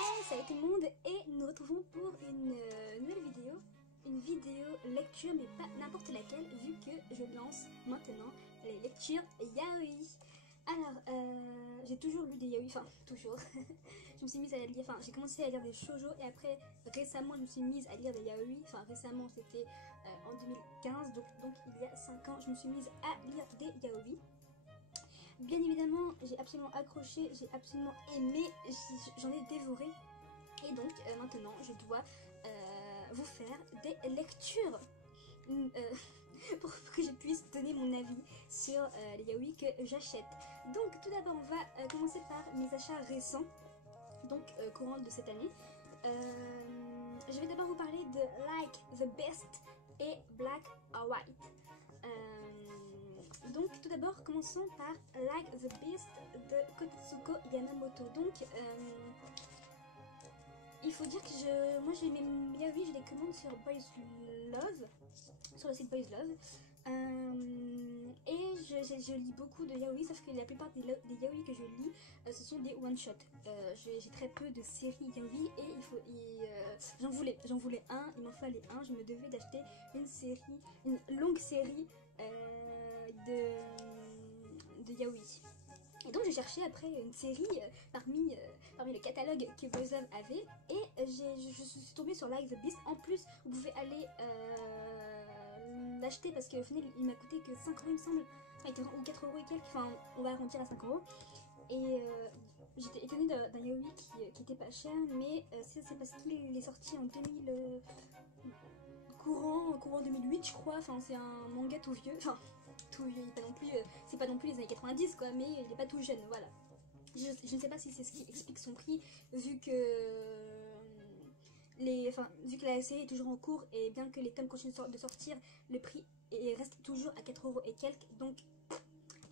Hey, salut tout le monde et nous retrouvons pour une nouvelle vidéo. Une vidéo lecture mais pas n'importe laquelle vu que je lance maintenant les lectures yaoi. Alors, j'ai toujours lu des yaoi, enfin toujours. Je me suis mise à lire, enfin j'ai commencé à lire des shoujo et après récemment je me suis mise à lire des yaoi. Enfin récemment c'était en 2015, donc il y a 5 ans je me suis mise à lire des yaoi. Bien évidemment, j'ai absolument accroché, j'ai absolument aimé, j'en ai dévoré. Et donc, maintenant, je dois vous faire des lectures pour que je puisse donner mon avis sur les yaoi que j'achète. Donc, tout d'abord, on va commencer par mes achats récents, donc courant de cette année. Je vais d'abord vous parler de Like the Beast et Black or White. Donc tout d'abord commençons par Like the Beast de Kotsuko Yamamoto. Donc il faut dire que moi j'ai mes yaoi, je les commande sur Boys Love, sur le site Boys Love. Et je lis beaucoup de yaoi, sauf que la plupart des yaoi que je lis, ce sont des one shot. J'ai très peu de séries yaoi et j'en voulais un, il m'en fallait un. Je me devais d'acheter une longue série de yaoi. Et donc j'ai cherché après une série parmi le catalogue que Boys Love avait et je suis tombée sur Like the Beast. En plus vous pouvez aller l'acheter parce qu'au final il m'a coûté que 5 euros il me semble, ou 4 euros et quelques, enfin on va arrondir à 5 euros. Et j'étais étonnée d'un yaoi qui était pas cher, mais c'est parce qu'il est sorti en 2000... courant 2008 je crois, enfin c'est un manga tout vieux, enfin tout vieux, c'est pas non plus les années 90 quoi, mais il est pas tout jeune, voilà. Je ne sais pas si c'est ce qui explique son prix, vu que vu que la série est toujours en cours et bien que les tomes continuent de sortir, le prix reste toujours à 4 euros et quelques, donc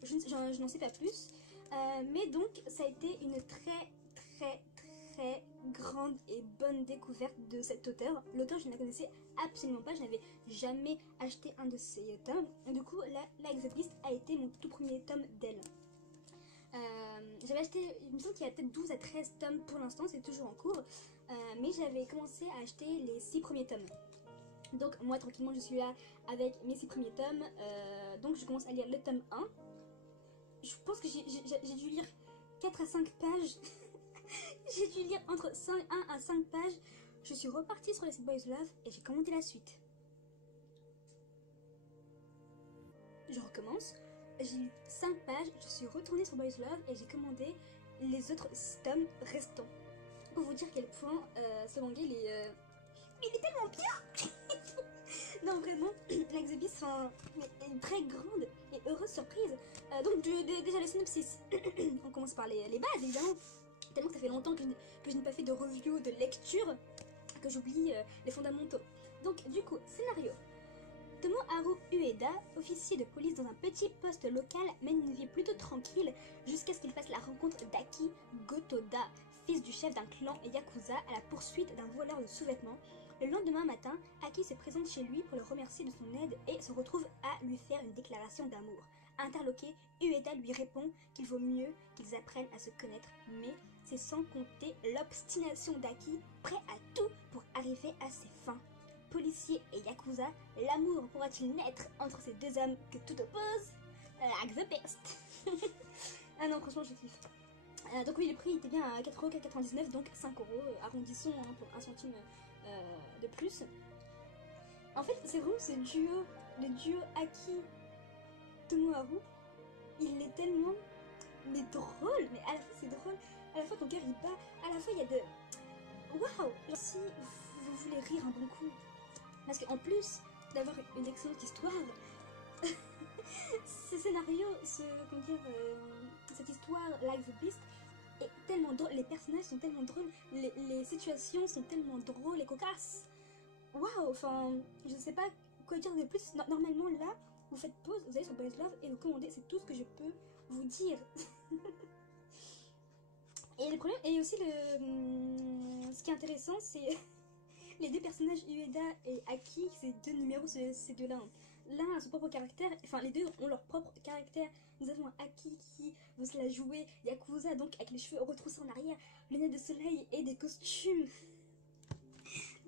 je n'en sais pas plus. Mais donc ça a été une très grande et bonne découverte de cet auteur. L'auteur, je ne la connaissais absolument pas, je n'avais jamais acheté un de ses tomes. Du coup, Like the Beast a été mon tout premier tome d'elle. J'avais acheté, il me semble qu'il y a peut-être 12 à 13 tomes pour l'instant, c'est toujours en cours. Mais j'avais commencé à acheter les 6 premiers tomes. Donc moi, tranquillement, je suis là avec mes 6 premiers tomes. Donc je commence à lire le tome 1. Je pense que j'ai dû lire 4 à 5 pages. J'ai dû lire entre 1 à 5 pages. Je suis repartie sur les sites Boys Love et j'ai commandé la suite. Je recommence. J'ai lu 5 pages, je suis retournée sur Boys Love et j'ai commandé les autres tomes restants. Pour vous dire quel point ce manga il est tellement bien. Non vraiment, Like the Beast, une très grande et heureuse surprise. Donc déjà le synopsis. On commence par les bases évidemment. Tellement que ça fait longtemps que je n'ai pas fait de review, de lecture, que j'oublie les fondamentaux. Donc du coup, scénario. Tomoharu Ueda, officier de police dans un petit poste local, mène une vie plutôt tranquille jusqu'à ce qu'il fasse la rencontre d'Aki Gotoda, fils du chef d'un clan Yakuza, à la poursuite d'un voleur de sous-vêtements. Le lendemain matin, Aki se présente chez lui pour le remercier de son aide et se retrouve à lui faire une déclaration d'amour. Interloqué, Ueda lui répond qu'il vaut mieux qu'ils apprennent à se connaître, mais c'est sans compter l'obstination d'Aki, prêt à tout pour arriver à ses fins. Policier et Yakuza, l'amour pourra-t-il naître entre ces deux hommes que tout oppose? Like the Beast. Ah non, franchement, je kiffe. Donc oui, le prix était bien à 4,99 €, donc 5 €, arrondissons pour 1 centime de plus. En fait, c'est vraiment le duo Aki Tomoharu, il est tellement drôle, mais à la fois c'est drôle, à la fois ton cœur il bat, à la fois il y a de... Waouh! Genre si vous voulez rire un bon coup, parce qu'en plus d'avoir une excellente histoire, ce scénario, cette histoire Like the Beast est tellement drôle, les personnages sont tellement drôles, les situations sont tellement drôles et cocasses. Waouh, enfin, je sais pas quoi dire de plus. Normalement là, vous faites pause, vous allez sur Boys Love et vous commandez, c'est tout ce que je peux vous dire. Et le problème, et aussi ce qui est intéressant, c'est les deux personnages Ueda et Aki, c'est deux numéros, ces deux-là. l'un a son propre caractère, enfin les deux ont leur propre caractère. Nous avons un Aki qui veut se la jouer, Yakuza donc avec les cheveux retroussés en arrière, lunettes de soleil et des costumes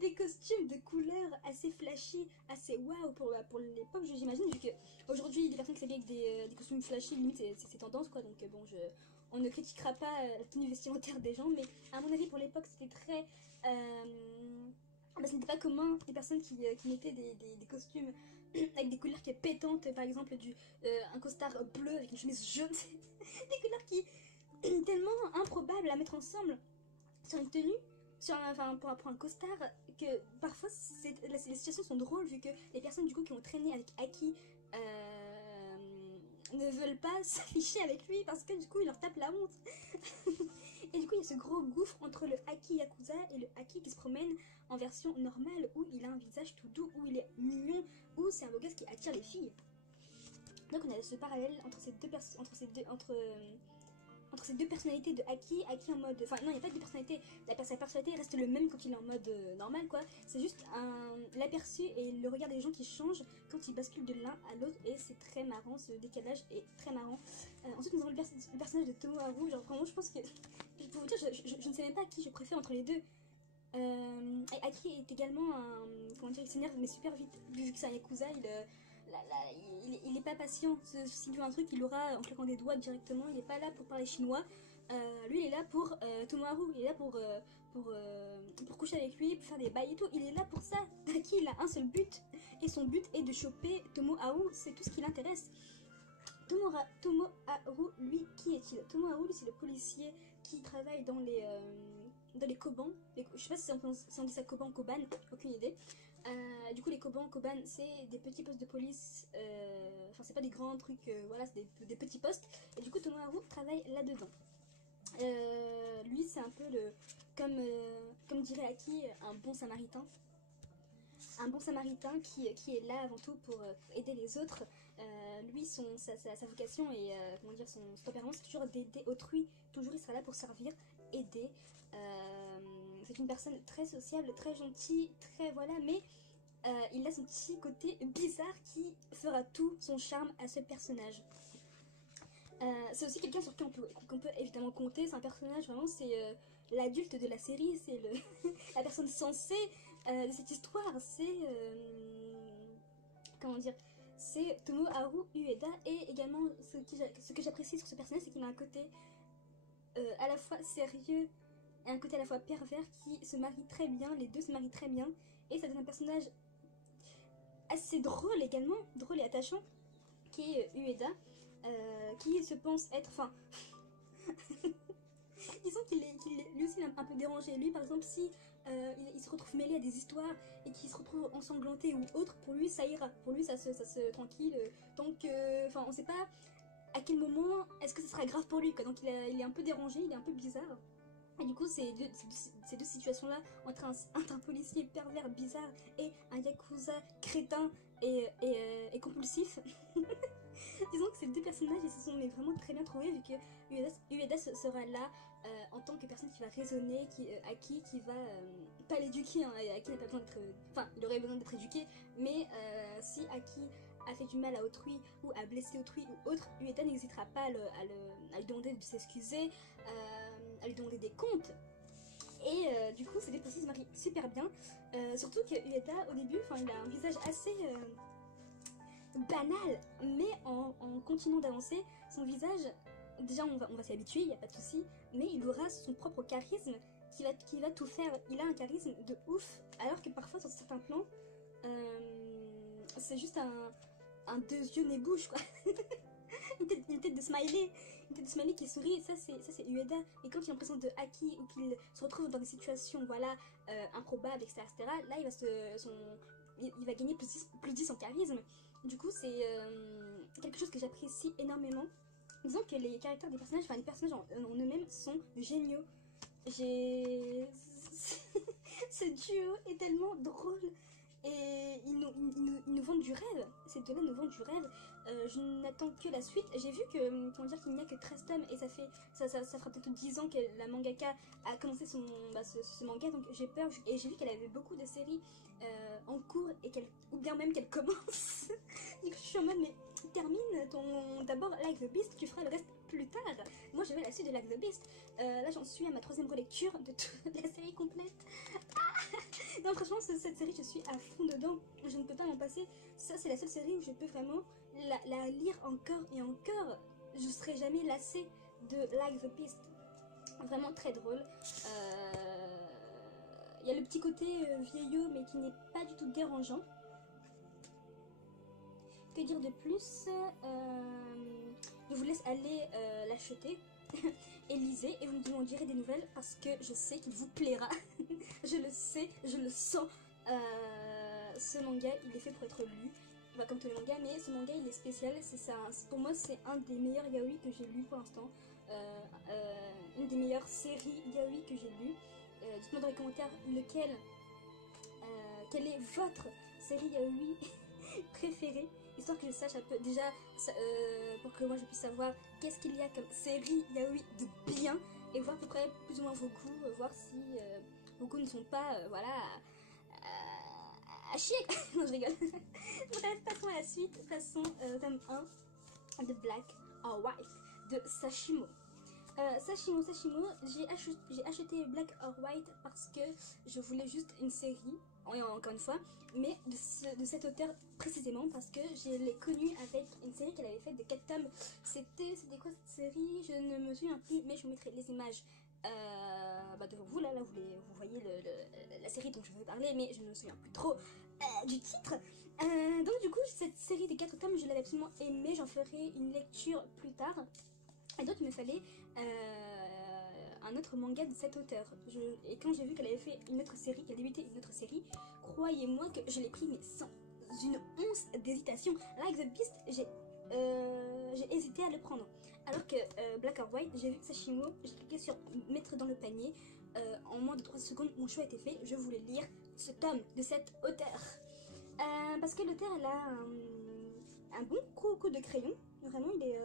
de couleurs assez flashy, assez waouh pour l'époque, j'imagine, vu qu'aujourd'hui, les personnes qui s'habillent avec des costumes flashy, limite, c'est tendance, quoi. Donc, bon, on ne critiquera pas la tenue vestimentaire des gens, mais à mon avis, pour l'époque, c'était très. Bah, ce n'était pas commun des personnes qui mettaient des costumes avec des couleurs qui pétantes, par exemple, un costard bleu avec une chemise jaune. Des couleurs qui. tellement improbables à mettre ensemble sur une tenue. Enfin, pour un costard, que parfois les situations sont drôles vu que les personnes du coup qui ont traîné avec Aki ne veulent pas s'afficher avec lui parce que du coup il leur tape la honte. Et du coup il y a ce gros gouffre entre le Aki Yakuza et le Aki qui se promène en version normale où il a un visage tout doux, où il est mignon, où c'est un beau gosse qui attire les filles. Donc on a ce parallèle entre ces deux personnalités de Aki en mode. Enfin, non, il n'y a pas de deux personnalités. Sa personnalité reste le même quand il est en mode normal, quoi. C'est juste l'aperçu et le regard des gens qui changent quand ils basculent de l'un à l'autre. Et c'est très marrant, ce décalage est très marrant. Ensuite, nous avons le personnage de Tomoharu. Genre, vraiment, je pense que. Pour vous dire, je ne sais même pas qui je préfère entre les deux. Et Aki est également un. Comment dire, il s'énerve, mais super vite. Vu que c'est un Yakuza, il est pas patient. S'il veut un truc, il l'aura en claquant des doigts directement. Il est pas là pour parler chinois. Lui, il est là pour Tomoharu. Il est là pour coucher avec lui, pour faire des bails et tout. Il est là pour ça. Aki, il a un seul but. Et son but est de choper Tomoharu. C'est tout ce qui l'intéresse. Tomoharu, lui, qui est-il? Tomoharu, lui, c'est le policier qui travaille dans les Kobans. Je sais pas si on dit ça Koban, Koban, aucune idée. Du coup, les Koban, Koban, c'est des petits postes de police. Enfin, c'est pas des grands trucs, voilà, c'est des petits postes. Et du coup, Tomoharu travaille là-dedans. Lui, c'est un peu comme dirait Aki, un bon samaritain. Un bon samaritain qui est là avant tout pour aider les autres. Lui, sa vocation et comment dire, son tempérament, c'est toujours d'aider autrui. Toujours, il sera là pour servir, aider. C'est une personne très sociable, très gentille, très voilà, mais il a son petit côté bizarre qui fera tout son charme à ce personnage. C'est aussi quelqu'un sur qui qu'on peut évidemment compter. C'est un personnage vraiment, c'est l'adulte de la série, c'est la personne sensée de cette histoire. C'est comment dire, c'est Tomoharu Ueda. Et également ce que j'apprécie sur ce personnage, c'est qu'il a un côté à la fois sérieux et un côté à la fois pervers qui se marie très bien. Les deux se marient très bien et ça donne un personnage assez drôle également, drôle et attachant, qui est Ueda, qui se pense être, enfin, disons qu'il est lui aussi un peu dérangé. Lui, par exemple, si il se retrouve mêlé à des histoires et qu'il se retrouve ensanglanté ou autre, pour lui ça ira, pour lui ça se tranquille. Donc, enfin, on sait pas à quel moment est-ce que ce sera grave pour lui, quoi. Donc il est un peu dérangé, il est un peu bizarre. Et du coup, ces deux situations-là, entre un policier pervers, bizarre, et un yakuza crétin et compulsif, disons que ces deux personnages, ils se sont vraiment très bien trouvés, vu que Ueda sera là en tant que personne qui va raisonner, Aki qui va pas l'éduquer, hein, Aki n'a pas besoin d'être. Enfin, il aurait besoin d'être éduqué, mais si Aki a fait du mal à autrui ou a blessé autrui ou autre, Ueda n'hésitera pas à lui demander de s'excuser, à lui demander des comptes. Et du coup, ces deux personnes se marient super bien. Surtout que Ueda, au début, il a un visage assez banal, mais en continuant d'avancer, son visage, déjà on va s'y habituer, il n'y a pas de souci, mais il aura son propre charisme qui va tout faire. Il a un charisme de ouf, alors que parfois sur certains plans, c'est juste un deux yeux nez bouche, quoi. une tête de smiley qui sourit, et ça c'est Ueda. Et quand il est en présence de Aki ou qu'il se retrouve dans des situations voilà improbables, etc., là il va gagner plus 10 en charisme. Du coup c'est quelque chose que j'apprécie énormément. Disons que les caractères des personnages, les personnages en eux-mêmes sont géniaux. Ce duo est tellement drôle Et ils nous vendent du rêve. Ces deux-là nous vendent du rêve. Je n'attends que la suite. J'ai vu que, comment dire, qu'il n'y a que 13 tomes et ça fera peut-être 10 ans que la mangaka a commencé ce manga. Donc j'ai peur et j'ai vu qu'elle avait beaucoup de séries en cours et ou bien même qu'elle commence. Du coup je suis en mode mais termine d'abord Like the Beast, tu feras le reste plus tard. Moi j'avais la suite de Like the Beast. Là j'en suis à ma 3e relecture de toute la série complète. Non franchement cette série je suis à fond dedans, je ne peux pas m'en passer. Ça c'est la seule série où je peux vraiment la lire encore et encore. Je serai jamais lassée de Like the Beast. Vraiment très drôle. Il y a le petit côté vieillot mais qui n'est pas du tout dérangeant. Que dire de plus? Je vous laisse aller l'acheter et lisez et vous m'en direz des nouvelles parce que je sais qu'il vous plaira. Je le sais, je le sens. Ce manga il est fait pour être lu, pas comme tous les mangas, mais ce manga il est spécial. Pour moi c'est un des meilleurs yaoi que j'ai lu pour l'instant, une des meilleures séries yaoi que j'ai lu. Dites-moi dans les commentaires quelle est votre série yaoi préférée, histoire que je sache un peu déjà pour que moi je puisse savoir qu'est-ce qu'il y a comme série yaoi de bien et voir à peu près plus ou moins vos goûts, voir si vos goûts ne sont pas voilà à chier. Non je rigole. Bref, passons à la suite, passons tome 1 de Black or White de Sashimo. Sashimo, j'ai acheté Black or White parce que je voulais juste une série, encore une fois, mais de cet auteur précisément parce que je l'ai connu avec une série qu'elle avait faite de 4 tomes. C'était quoi cette série? Je ne me souviens plus, mais je vous mettrai les images devant vous. Là vous voyez la série dont je veux parler, mais je ne me souviens plus trop du titre. Donc du coup, cette série des 4 tomes, je l'avais absolument aimée, j'en ferai une lecture plus tard. Et donc il me fallait un autre manga de cet auteur. Et quand j'ai vu qu'elle avait fait une autre série, qu'elle débutait une autre série, croyez-moi que je l'ai pris mais sans une once d'hésitation. Like the Beast, j'ai hésité à le prendre. Alors que Black or White, j'ai vu que Sashimo, j'ai cliqué sur mettre dans le panier. En moins de 3 secondes, mon choix était fait. Je voulais lire ce tome de cet auteur. Parce que l'auteur, elle a un bon coup de crayon. Vraiment, il est...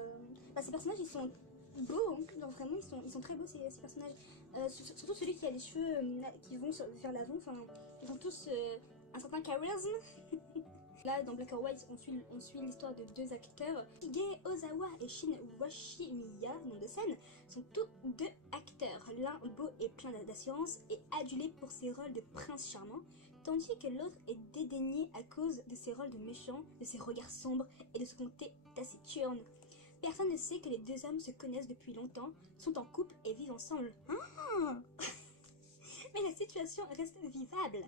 ces personnages, ils sont beaux, hein. Genre, vraiment, ils sont très beaux, ces personnages. Surtout celui qui a les cheveux qui vont vers l'avant. Enfin, ils ont tous un certain charisme. Là, dans Black or White, on suit l'histoire de 2 acteurs. Hige Ozawa et Shin Washimiya, nom de scène, sont tous 2 acteurs. L'un beau et plein d'assurance et adulé pour ses rôles de prince charmant, tandis que l'autre est dédaigné à cause de ses rôles de méchant, de ses regards sombres et de son côté taciturne. Personne ne sait que les 2 hommes se connaissent depuis longtemps, sont en couple et vivent ensemble. Ah mais la situation reste vivable,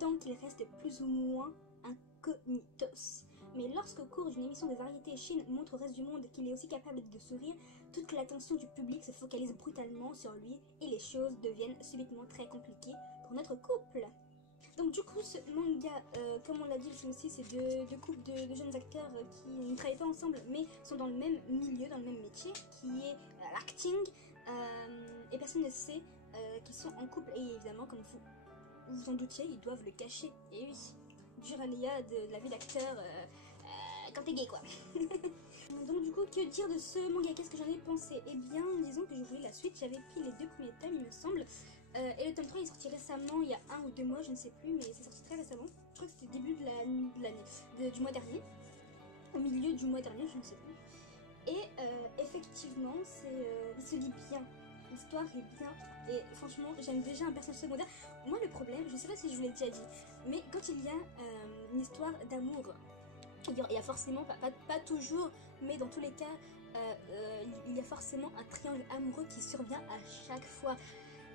tant qu'il reste plus ou moins incognitos. Mais lorsqu'au cours d'une émission de variété, Shin montre au reste du monde qu'il est aussi capable de sourire, toute l'attention du public se focalise brutalement sur lui et les choses deviennent subitement très compliquées pour notre couple. Donc du coup, ce manga, comme on l'a dit, aussi c'est deux couples de jeunes acteurs qui ne travaillent pas ensemble, mais sont dans le même milieu, dans le même métier, qui est l'acting. Et personne ne sait qu'ils sont en couple. Et évidemment, comme vous vous en doutiez, ils doivent le cacher. Et oui, dur aléa de la vie d'acteur quand t'es gay, quoi. Donc du coup, que dire de ce manga? Qu'est-ce que j'en ai pensé? Eh bien, disons que je voulais la suite. J'avais pris les 2 premiers tomes, il me semble. Et le tome 3 est sorti récemment, il y a 1 ou 2 mois, je ne sais plus, mais c'est sorti très récemment. Je crois que c'était début de l'année, du mois dernier. Au milieu du mois dernier, je ne sais plus. Et effectivement, il se lit bien. L'histoire est bien. Et franchement, j'aime déjà un personnage secondaire. Moi, le problème, je ne sais pas si je vous l'ai déjà dit, mais quand il y a une histoire d'amour, il y a forcément, pas toujours, mais dans tous les cas, il y a forcément un triangle amoureux qui survient à chaque fois.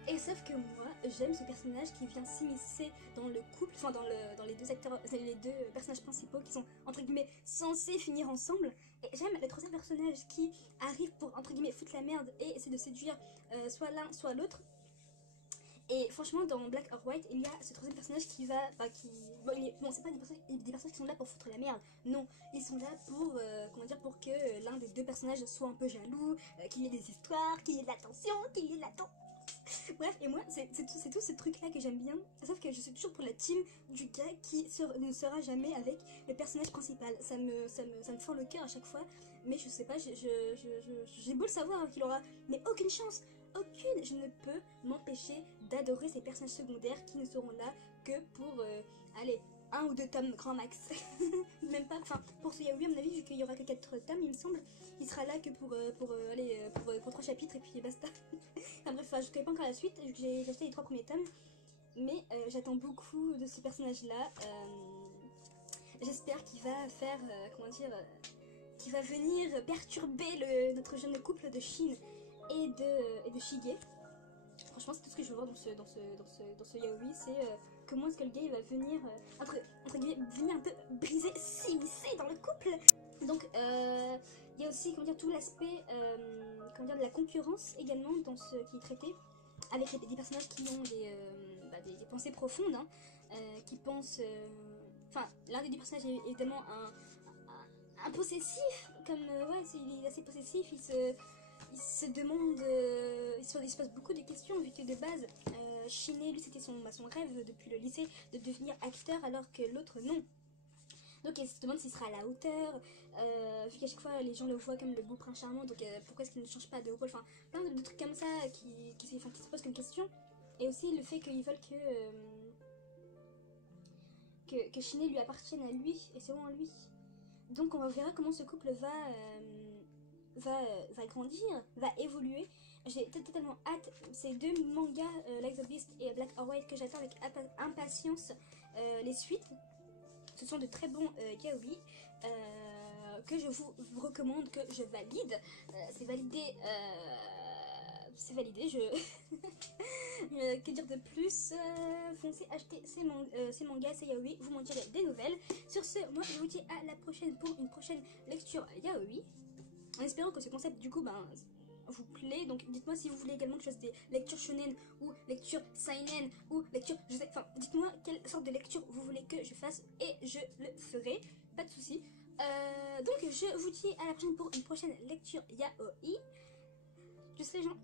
Et sauf que moi, j'aime ce personnage qui vient s'immiscer dans le couple, enfin dans les 2 acteurs, les 2 personnages principaux qui sont entre guillemets censés finir ensemble. Et j'aime le 3e personnage qui arrive pour entre guillemets foutre la merde et essaie de séduire soit l'un soit l'autre. Et franchement, dans Black or White, il y a ce 3e personnage qui va, bon, c'est pas des personnes qui sont là pour foutre la merde. Non, ils sont là pour, pour que l'un des 2 personnages soit un peu jaloux, qu'il y ait des histoires, qu'il y ait de l'attention, qu'il y ait de Bref, et moi, c'est tout ce truc-là que j'aime bien. Sauf que je suis toujours pour la team du gars qui ne sera jamais avec le personnage principal. Ça me fend le cœur à chaque fois. Mais je sais pas, j'ai beau le savoir qu'il aura, mais aucune chance. Aucune. Je ne peux m'empêcher d'adorer ces personnages secondaires qui ne seront là que pour, allez, 1 ou 2 tomes grand max. Même pas, enfin, pour ce yaoi, à mon avis, vu qu'il y aura que 4 tomes, il me semble, il sera là que pour 3 chapitres et puis basta. Enfin bref, je connais pas encore la suite, j'ai acheté les 3 premiers tomes, mais j'attends beaucoup de ce personnage-là. J'espère qu'il va faire, comment dire, qu'il va venir perturber notre jeune couple de Shin et de Shige. Franchement, c'est tout ce que je veux voir dans ce yaoi, c'est comment est-ce que le gars il va venir, entre guillemets, venir un peu briser, s'immiscer dans le couple. Donc, il y a aussi, comment dire, tout l'aspect, comment dire, de la concurrence également dans ce qui est traité, avec des personnages qui ont des pensées profondes, hein, qui pensent, enfin, l'un des deux personnages est évidemment un possessif, comme, ouais, il est assez possessif, il se demande, il se pose beaucoup de questions, vu que de base, Shine, lui, c'était son rêve depuis le lycée de devenir acteur, alors que l'autre, non. Donc il se demande s'il sera à la hauteur, vu qu'à chaque fois les gens le voient comme le beau prince charmant, donc pourquoi est-ce qu'il ne change pas de rôle, enfin plein de trucs comme ça qui se posent comme question. Et aussi le fait qu'ils veulent que Shine lui appartienne à lui, et c'est vraiment lui. Donc on verra comment ce couple va grandir, va évoluer. J'ai totalement hâte. Ces 2 mangas, Like the Beast et Black or White, que j'attends avec impatience les suites. Ce sont de très bons yaoi que je vous recommande, que je valide. C'est validé. C'est validé. Que dire de plus, foncez acheter ces mangas, ces yaoi. Vous m'en direz des nouvelles. Sur ce, moi je vous dis à la prochaine pour une prochaine lecture yaoi. En espérant que ce concept du coup vous plaît. Donc dites-moi si vous voulez également que je fasse des lectures shonen ou lectures seinen ou lectures, je sais, enfin dites-moi quelle sorte de lecture vous voulez que je fasse et je le ferai, pas de soucis. Donc je vous dis à la prochaine pour une prochaine lecture yaoi. Juste les gens.